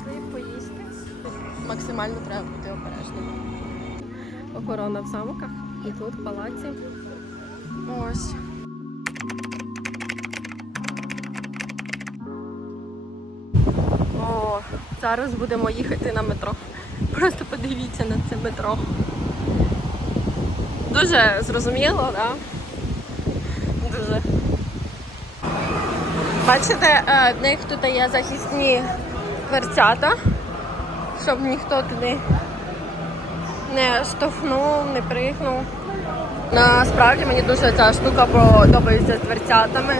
прийшли поїсти. Максимально треба бути обережними. Охорона в замках і тут в палаці. Ось. О, зараз будемо їхати на метро. Просто подивіться на це метро. Дуже зрозуміло, так? Да? Дуже. Бачите, в них тут є захисні дверцята, щоб ніхто туди не штовхнув, не пригнув. Насправді мені дуже ця штука подобається з дверцятами.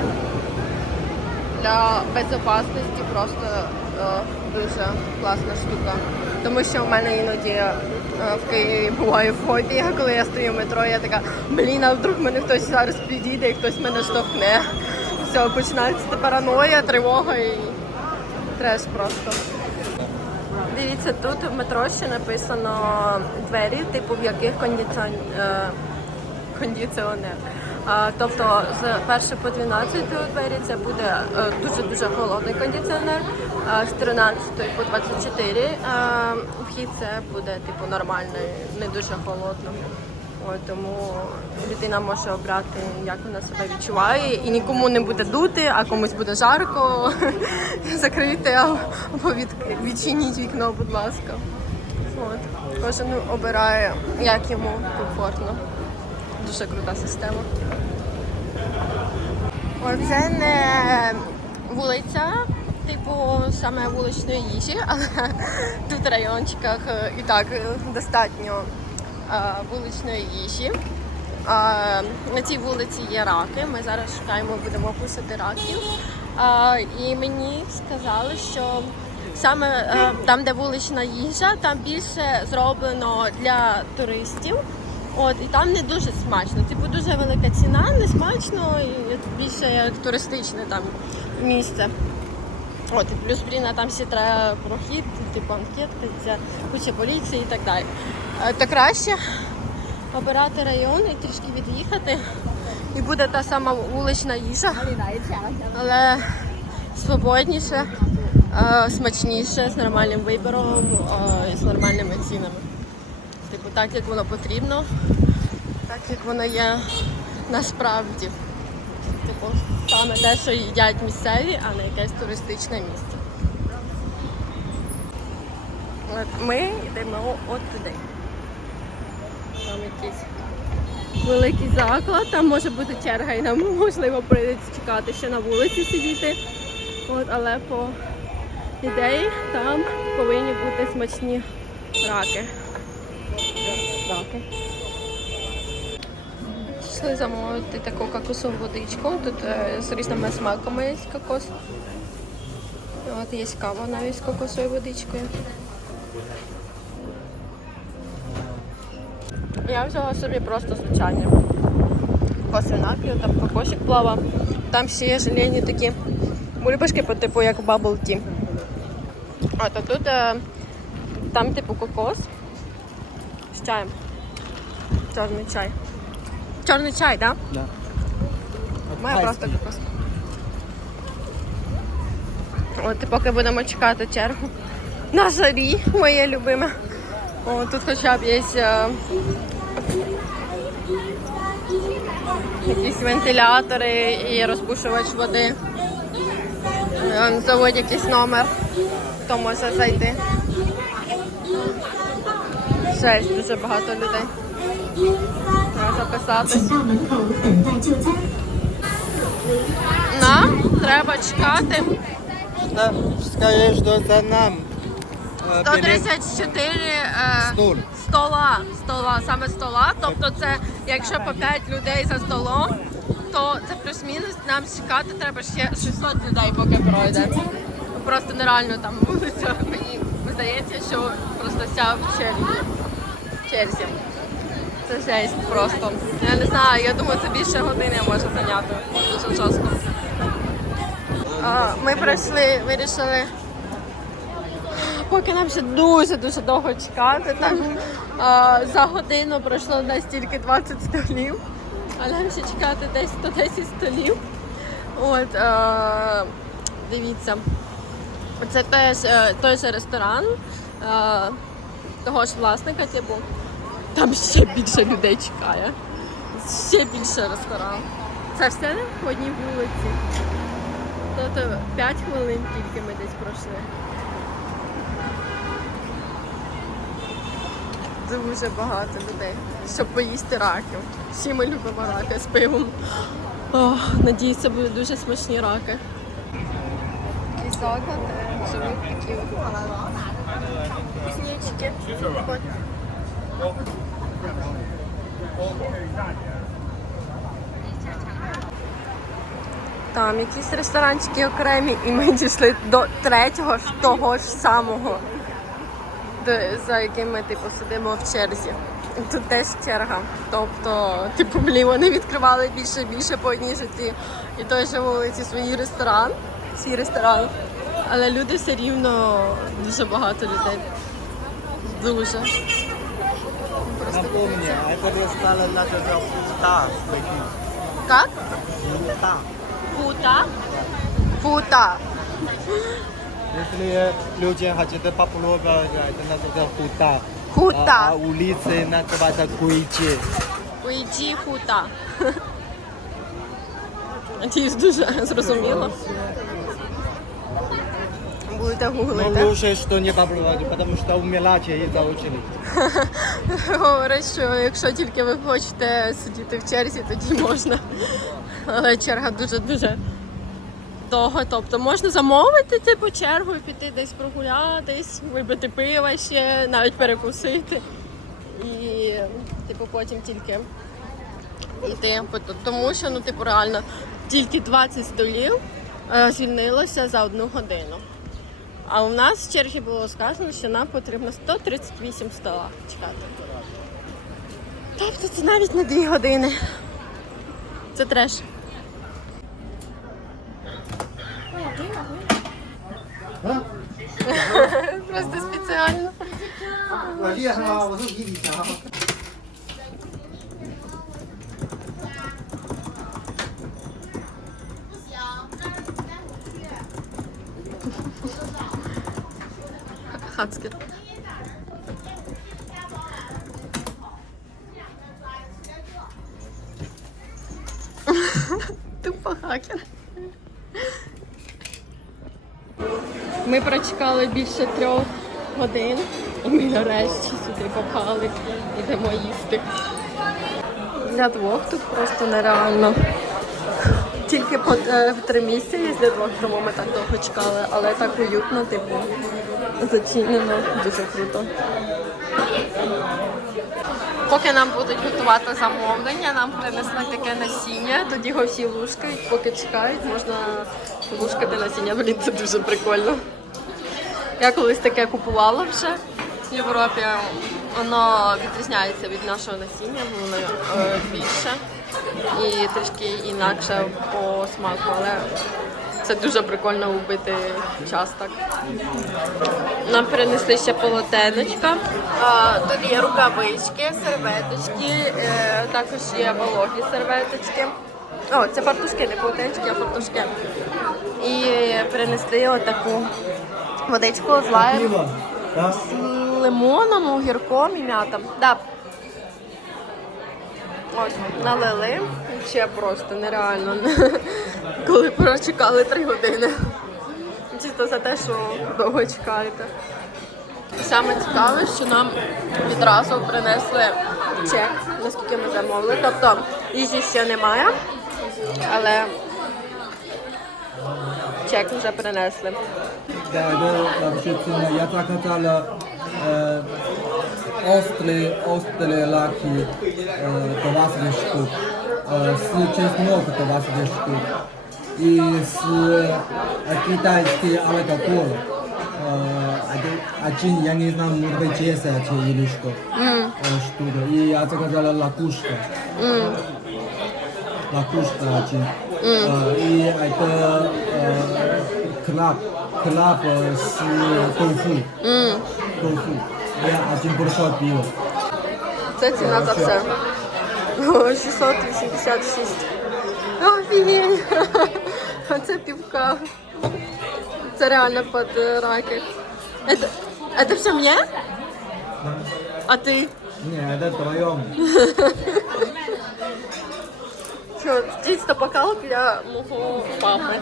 Для безпечності просто дуже класна штука. Тому що в мене іноді в Києві буває фобія, коли я стою в метро, я така, блін, а вдруг мене хтось зараз підійде і хтось мене штовхне. Все, починається параноя, тривога і треш просто. Дивіться, тут в метро ще написано двері, типу в яких кондиціонер. Тобто з 1 по 12 двері це буде дуже-дуже холодний кондиціонер, з 13 по 24 вхід це буде типу нормальний, не дуже холодно. Тому людина може обрати, як вона себе відчуває, і нікому не буде дути, а комусь буде жарко, закрити або відчиніть вікно, будь ласка. Кожен обирає, як йому комфортно. Дуже крута система. Це не вулиця, типу саме вуличної їжі, але тут в райончиках і так достатньо вуличної їжі. На цій вулиці є раки, ми зараз шукаємо, будемо кусати раків. І мені сказали, що саме там, де вулична їжа, там більше зроблено для туристів. І там не дуже смачно. Типу дуже велика ціна, не смачно, і більше як туристичне там місце. І плюс там всі треба прохід, типу анкетка, це куча поліції і так далі. То краще обирати район і трішки від'їхати. І буде та сама вулична їжа, але свободніше, смачніше, з нормальним вибором і з нормальними цінами. Типу так, як воно потрібно, так, як воно є насправді. Типу саме те, що їдять місцеві, а не якесь туристичне місце. Ми йдемо от туди. Там якийсь великий заклад, там може бути черга і нам можливо прийдеться чекати ще на вулиці сидіти. Але по ідеї там повинні бути смачні раки. Пішли замовити таку кокосову водичку. Тут з різними смаками є кокос. Є кава навіть з кокосовою водичкою. Я взяла собі просто звичайний кокосовий напій, там кокосик плавав. Там ще є желені такі бульбашки по типу як bubble tea. То тут там типу кокос з чаєм. Чорний чай. Чорний чай, так? Да? Да. Має просто кокос. І поки будемо чекати чергу на жарі, моє любиме. Тут хоча б є якісь вентилятори і розпушувач води. Заводять якийсь номер, хто може зайти. Жесть, дуже багато людей. Треба записатись. Нам треба чекати. Скажи, що за нам. 134 стола, саме стола. Тобто це, якщо по 5 людей за столом, то це плюс-мінус. Нам чекати треба ще 600 людей, поки пройде. Просто нереально там вулиця. Мені здається, що просто вся в черзі. Це жесть просто. Я не знаю, я думаю, це більше години може зайняти. Дуже жорстко. Ми прийшли, вирішили, поки нам ще дуже-дуже довго чекати. Там, за годину пройшло десь тільки 20 столів, а нам ще чекати десь 110 столів. Дивіться. Це теж той же ресторан, того ж власника, типу. Там ще більше людей чекає. Ще більше ресторан. Це все по одній вулиці. Тобто 5 хвилин тільки ми десь пройшли. Дуже багато людей, щоб поїсти раків. Всі ми любимо раки з пивом. Надіюсь, це будуть дуже смачні раки. Такі заклади, живуть такі кузнечики. Там якісь ресторанчики окремі, і ми дійшли до третього ж того ж самого, за яким ми типу сидимо в черзі. І тут теж черга. Тобто, типу, вліво не відкривали більше і більше по одній житті. І той же вулиці свій ресторан. Але люди все рівно, дуже багато людей. Дуже. Просто Напомни, это ресторан называется Пута. Как? Пута. Пута? Пута. Если люди хотят попробовать, это называется Пута. Хута. А улицы называется Гуйчи. Уйди хута. Надіюсь, дуже зрозуміло. Будете Но гуглити. лучше, что не попробовать, потому что умирать из-за очереди. Говорять, що якщо тільки ви хочете сидіти в черзі, тоді можна. Але черга дуже-дуже довго. Тобто можна замовити типу чергу і піти десь прогулятись, випити пива ще, навіть перекусити. І типу потім тільки йти. Тому що, ну, типу, реально тільки 20 столів звільнилося за 1 годину. А у нас в черзі було сказано, що нам потрібно 138 стола чекати. Тобто це навіть не 2 години. Це треш. Просто спеціально. 我厉害吗？我是比你强。 Хацкер. Тупо хакер. Ми прочекали більше 3 годин, і ми нарешті сюди попали. Йдемо їсти. Для 2 тут просто нереально. Тільки по 3 місця є для 2, тому ми так довго чекали, але так уютно, типу, зачинено, дуже круто. Поки нам будуть готувати замовлення, нам принесли таке насіння, тоді його всі лускають, поки чекають, можна лускати насіння, блін, це дуже прикольно. Я колись таке купувала вже в Європі, воно відрізняється від нашого насіння, воно більше і трішки інакше по смаку, але це дуже прикольно вбити час так. Нам принесли ще полотенечка. Тут є рукавички, серветочки, також є вологі серветочки. О, це фартушки, не полотенечки, а фартушки. І принесли отаку водичку з лимоном, огірком і м'ятом. Да. Ось, налили. Ще просто нереально, коли прочекали 3 години. Чисто за те, що довго чекаєте. Саме цікаве, що нам відразу принесли чек, наскільки ми замовили. Тобто їжі ще немає, але чек вже принесли. Да, общественно, я заказала острые лаки 20 штук, с чеснок 20 штук и с китайский алкоголь. Один, я не знаю, может быть, 10 или что, штука. И я заказала лакушка. Лакушка один. И это краб с тофу. Тофу. Я один большой пиво. Це ціна за все. О, 686. Офігеть! Оце півка. Це реально під раки. Это все мне? А ти? Не, это вдвоем. Що, чисто бокал для мого папи.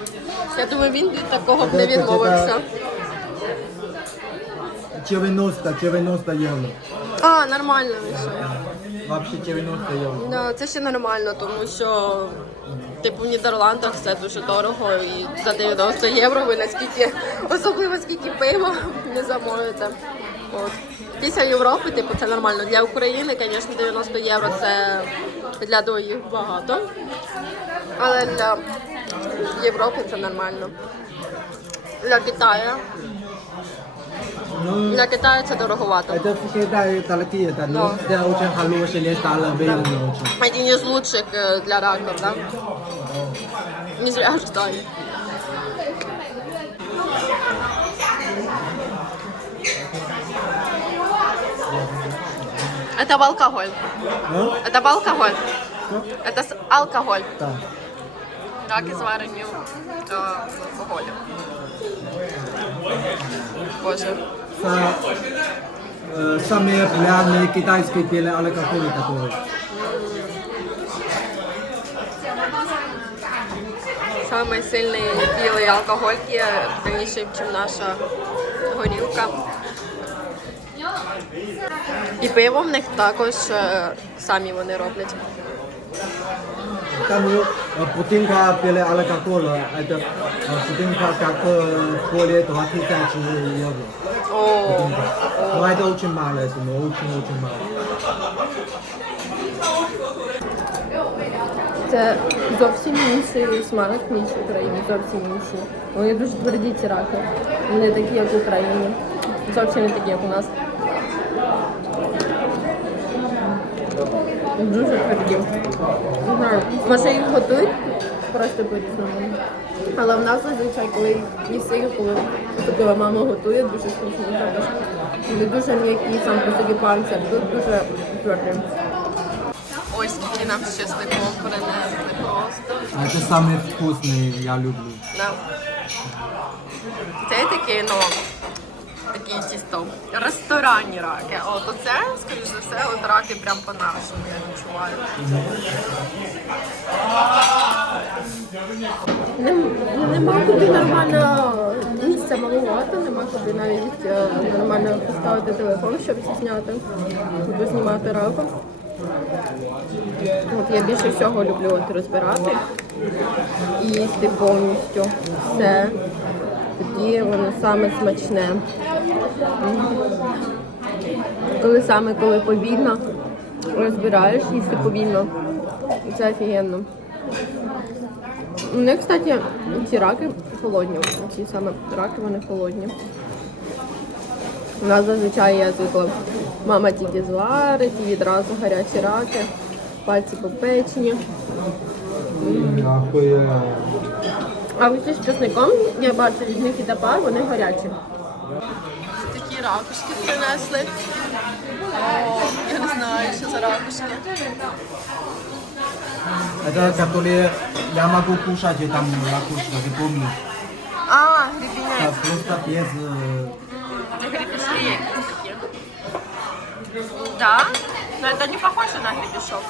Я думаю, він від такого б не відмовився. 90 евро. А, нормально вийшло. Вообще 90 евро. Да, це ще нормально, тому що типу в Нідерландах все дуже дорого і за 90 євро ви наскільки, особливо скільки пива не замовите. От. Після Європи, типу, це нормально. Для України, звісно, 90 євро це для двоїх багато. Але для Європи це нормально. Для Китаю. Ну, Для Китаю це дороговато. это в Китае дорогие, да, но это очень хорошие рестораны, очень. Один из лучших для раков, да? Не зря ждали. Это в алкоголь. А? Это в алкоголь. Что? Это алкоголь. Да. Раки зварені в алкоголі. Боже. Самые популярные китайские пили алкоголь, которые. Самий сильний білий алкоголь є сильніший, ніж наша горілка. І пиво в них також самі вони роблять. Там бутылка пили алкоголь, это бутылка как более 20 евро. О, Но это очень мало, это очень мало. це зовсім інший смак, ніж в Україні, зовсім інший. Вони дуже тверді ці раки. Вони такі, як в Україні. Зовсім не такі, як у нас. Дуже тверді. Не знаю, може їх готують просто по-різному. Але в нас зазвичай, коли їси, коли особливо мама готує, дуже смачно також. Вони дуже м'які, сам по собі панцир, тут дуже тверді. Ось скільки нам з чесником принесли просто. Это самые вкусные, я люблю. Да. Це такі, ну, такі тісто. Ресторанні раки. От оце, скоріш за все, от раки прям по-нашому, я відчуваю. Нема куди нормально місця малувати, нема куди навіть нормально поставити телефон, щоб зняти, щоб знімати раку. От я більше всього люблю от розбирати і їсти повністю все. Тоді воно саме смачне. Коли повільно розбираєш, їсти повільно. Це офігенно. У них, кстати, ці раки холодні. Ці саме раки, вони холодні. У нас зазвичай я звикла. Мама тільки зварить і відразу гарячі раки, пальці попечені. А ось з чесником, я бачу, від них іде пар, вони гарячі. Такі ракушки принесли. О, я не знаю, що це ракушки. Это которые я могу кушать, там ракушка, ты помнишь? А, гребінець. Да, просто без... Гребешки якісь такі. Да? Но это не похоже на гребешок.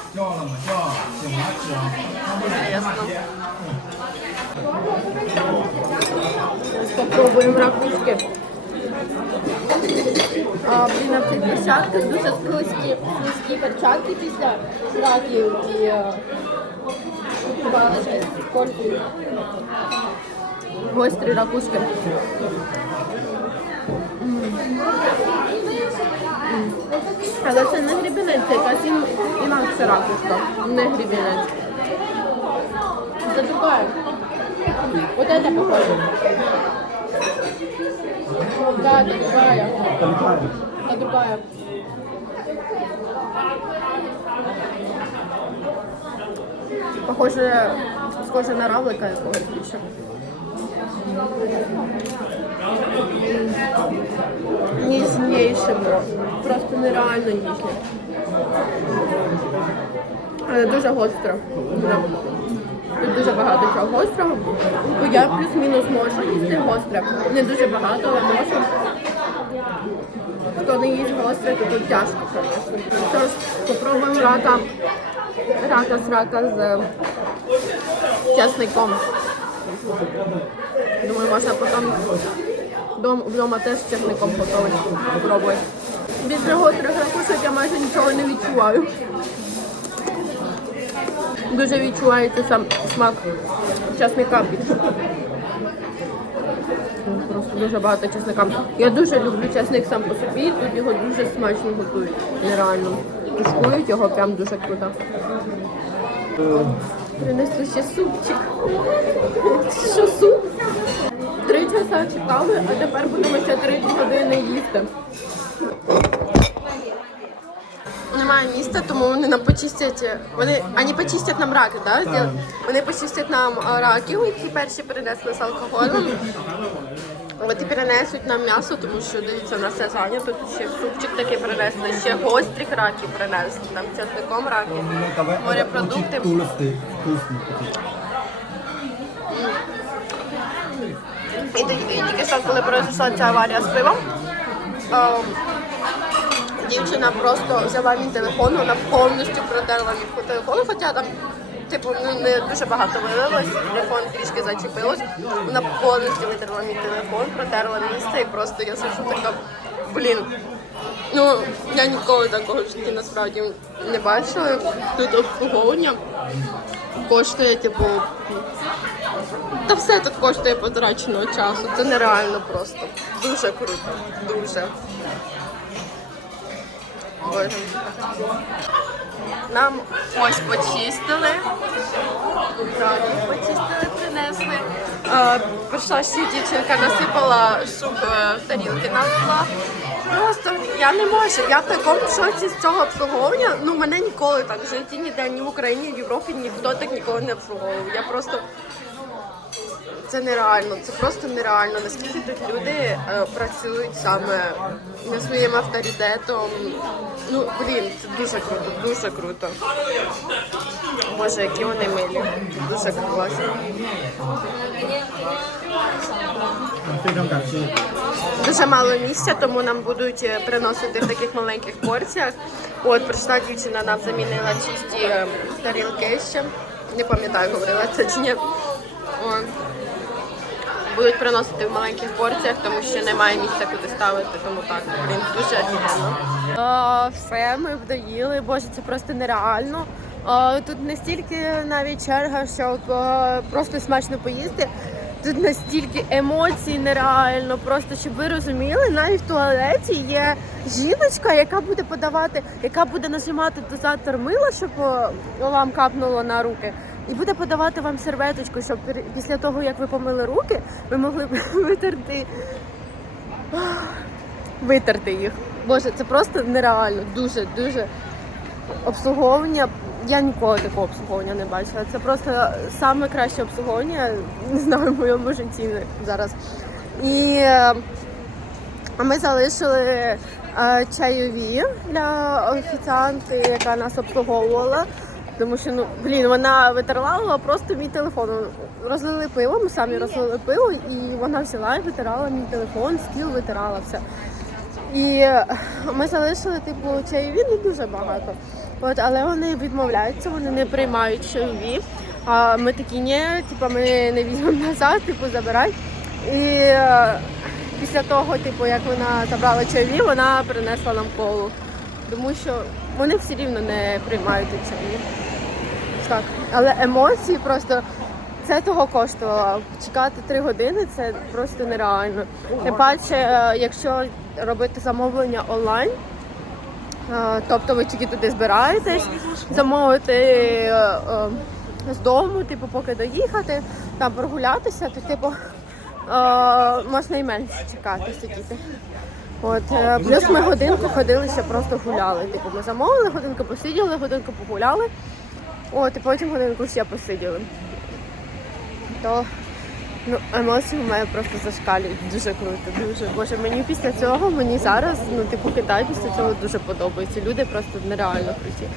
Интересно. Сейчас попробуем ракушки. Блін, на цих перчатках дуже слизькі перчатки після раків і баночки з колькою. Гострі ракушки. Але це не гребінець, це якась інакша ракушка, не гребінець. Це другая. Вот это похоже. Да, это другая. Это другая. Схоже на равлика якогось більше. Ніжніше просто нереально ніжне. Але дуже гостро. Тут дуже багато чого гострого. Я плюс-мінус можу їсти гостре. Не дуже багато, але можу. Хто не їсть гостре, то тут тяжко, звісно. Тож, попробуємо рака з часником. Думаю, можна потім вдома теж з часником готувати. Попробувати. Після гострих ракушок я майже нічого не відчуваю. Дуже відчувається сам смак часника. Просто дуже багато часника. Я дуже люблю часник сам по собі, тут його дуже смачно готують. Нереально. Тушкують його прям дуже круто. Принесли ще супчик. Що суп? 3 часа чекали, а тепер будемо ще 3 години їсти. Немає міста, тому вони нам почистять. Вони почистять нам раки, так? Да? Вони почистять нам раків, які перші принесли з алкоголем. От і перенесуть нам м'ясо, тому що, дивіться, у нас все зайнято. Тут ще супчик такий принесли, ще гострих раків принесли, там часником раки, морепродукти. І тільки що, коли произошла ця аварія з пивом, дівчина просто взяла мій телефон, вона повністю протерла мій телефон, хоча там типу не дуже багато вилилось, телефон трішки зачепилось, вона повністю витерла мій телефон, протерла місце і просто я сижу така, блін. Ну, я ніколи такого в житті насправді не бачила. Тут обслуговування коштує, типу, та все тут коштує потраченого часу. Це нереально просто. Дуже круто. Дуже. Боже. Нам ось почистили. Почистили, принесли. Прийшла ще дівчинка, насипала суп в тарілки, налила. Просто я не можу. Я в такому шоці з цього обслуговування. Ну, мене ніколи так в житті ніде, ні в Україні, ні в Європі, ніхто так ніколи не обслуговував. Я просто... Це нереально, це просто нереально. Наскільки тут люди працюють саме над своїм авторитетом. Ну, блін, це дуже круто, дуже круто. Боже, які вони милі. Дуже класні. Дуже мало місця, тому нам будуть приносити в таких маленьких порціях. От, прийшла дівчина, нам замінила чисті тарілки ще. Не пам'ятаю, говорила це чи ні. От. Будуть приносити в маленьких порціях, тому що немає місця, куди ставити, тому так, блін, дуже офігенно. Все, ми вдоїли, боже, це просто нереально. Тут настільки навіть черга, щоб просто смачно поїсти. Тут настільки емоцій нереально, просто щоб ви розуміли, навіть в туалеті є жіночка, яка буде подавати, яка буде нажимати дозатор мила, щоб вам капнуло на руки. І буде подавати вам серветочку, щоб після того, як ви помили руки, ви могли б витерти їх. Боже, це просто нереально, дуже обслуговування. Я ніколи такого обслуговування не бачила. Це просто саме краще обслуговування, не знаю, в моєму житті зараз. І ми залишили чайові для офіціантки, яка нас обслуговувала. Тому що, ну, блін, вона витирала просто мій телефон. Розлили пиво, ми самі розлили пиво, і вона взяла і витирала мій телефон, стіл витирала все. І ми залишили, типу, чайові не дуже багато. От, але вони відмовляються, вони не приймають чайові. А ми такі, ні, типу, ми не візьмемо назад, типу, забирай. І після того, типу, як вона забрала чайові, вона принесла нам колу. Тому що вони все рівно не приймають чайові. Так, але емоції просто, це того коштувало. Чекати 3 години – це просто нереально. Тим паче, якщо робити замовлення онлайн, тобто ви тільки туди збираєтесь, замовити з дому, типу, поки доїхати, там прогулятися, то типу, можна і менше чекати, сидіти. От, плюс ми годинку ходили, ще просто гуляли. Типу, ми замовили, годинку посиділи, годинку погуляли. От, і потім годинку ще посиділи. То, ну, емоції в мене просто зашкалюють. Дуже круто, дуже. Боже, мені після цього, мені зараз, ну, типу, Китай після цього дуже подобається. Люди просто нереально круті.